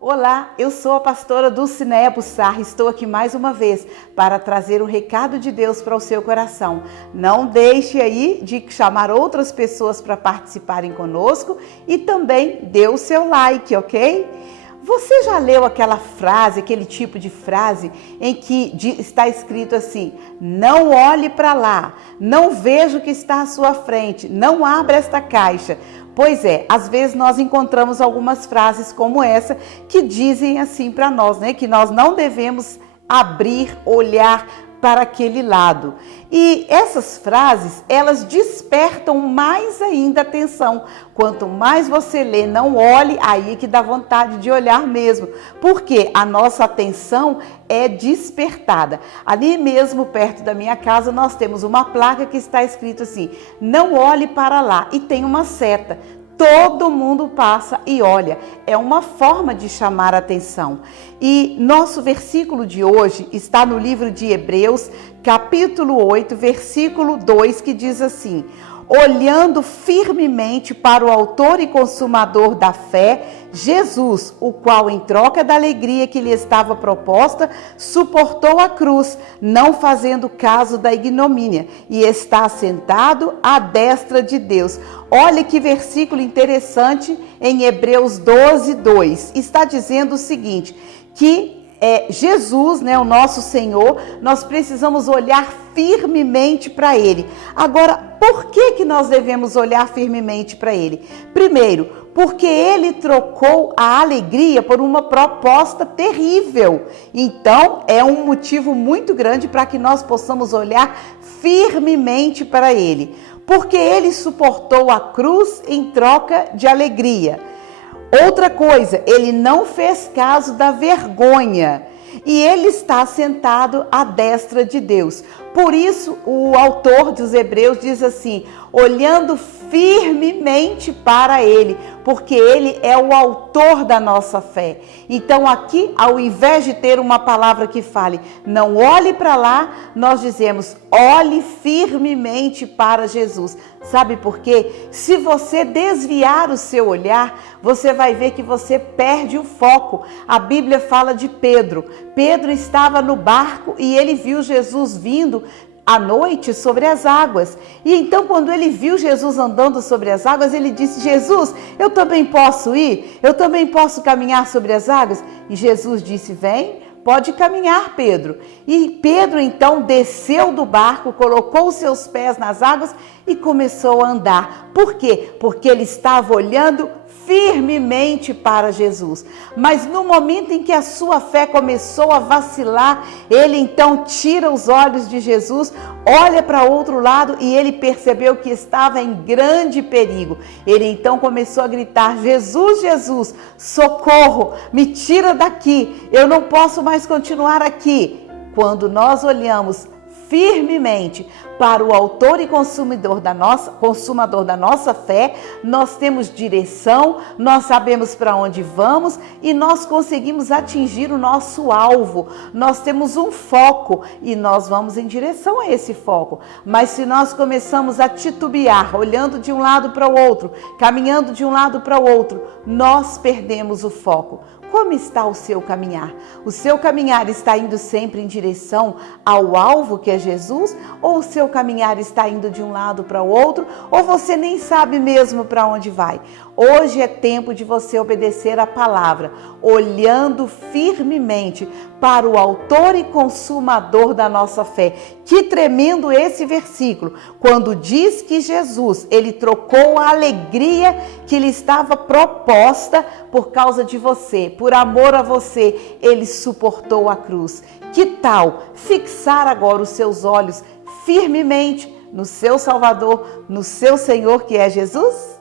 Olá, eu sou a pastora Dulcinéia Bussar, estou aqui mais uma vez para trazer um recado de Deus para o seu coração. Não deixe aí de chamar outras pessoas para participarem conosco e também dê o seu like, ok? Você já leu aquela frase, aquele tipo de frase em que está escrito assim: não olhe para lá, não veja o que está à sua frente, não abra esta caixa? Pois é, às vezes nós encontramos algumas frases como essa que dizem assim para nós, né? Que nós não devemos abrir, olhar para aquele lado. E essas frases, elas despertam mais ainda a atenção. Quanto mais você lê, não olhe, aí que dá vontade de olhar mesmo. Porque a nossa atenção é despertada. Ali mesmo, perto da minha casa, nós temos uma placa que está escrito assim: não olhe para lá, e tem uma seta. Todo mundo passa e olha, é uma forma de chamar a atenção. E nosso versículo de hoje está no livro de Hebreus, capítulo 8, versículo 2, que diz assim: olhando firmemente para o autor e consumador da fé, Jesus, o qual em troca da alegria que lhe estava proposta, suportou a cruz, não fazendo caso da ignomínia, e está sentado à destra de Deus. Olha que versículo interessante em Hebreus 12, 2. Está dizendo o seguinte, que Jesus, né, o nosso Senhor, nós precisamos olhar firmemente para Ele. Agora, por que nós devemos olhar firmemente para Ele? Primeiro, porque Ele trocou a alegria por uma proposta terrível. Então, é um motivo muito grande para que nós possamos olhar firmemente para Ele. Porque Ele suportou a cruz em troca de alegria. Outra coisa, ele não fez caso da vergonha e ele está sentado à destra de Deus. Por isso, o autor dos Hebreus diz assim: olhando firmemente para ele, porque ele é o autor da nossa fé. Então aqui, ao invés de ter uma palavra que fale, não olhe para lá, nós dizemos, olhe firmemente para Jesus. Sabe por quê? Se você desviar o seu olhar, você vai ver que você perde o foco. A Bíblia fala de Pedro. Pedro estava no barco e ele viu Jesus vindo à noite sobre as águas. E então, quando ele viu Jesus andando sobre as águas, ele disse: Jesus, eu também posso ir? Eu também posso caminhar sobre as águas? E Jesus disse: vem, pode caminhar, Pedro. E Pedro então desceu do barco, colocou os seus pés nas águas e começou a andar. Por quê? Porque ele estava olhando firmemente para Jesus. Mas no momento em que a sua fé começou a vacilar, ele então tira os olhos de Jesus, olha para outro lado e ele percebeu que estava em grande perigo. Ele então começou a gritar: Jesus, Jesus, socorro, me tira daqui, eu não posso mais continuar aqui. Quando nós olhamos firmemente para o autor e consumador da nossa fé, nós temos direção, nós sabemos para onde vamos e nós conseguimos atingir o nosso alvo. Nós temos um foco e nós vamos em direção a esse foco. Mas se nós começamos a titubear, olhando de um lado para o outro, caminhando de um lado para o outro, nós perdemos o foco. Como está o seu caminhar? O seu caminhar está indo sempre em direção ao alvo, que é Jesus? Ou o seu caminhar está indo de um lado para o outro? Ou você nem sabe mesmo para onde vai? Hoje é tempo de você obedecer a palavra, olhando firmemente para o autor e consumador da nossa fé. Que tremendo esse versículo, quando diz que Jesus, ele trocou a alegria que lhe estava proposta por causa de você, por amor a você, ele suportou a cruz. Que tal fixar agora os seus olhos firmemente no seu Salvador, no seu Senhor, que é Jesus?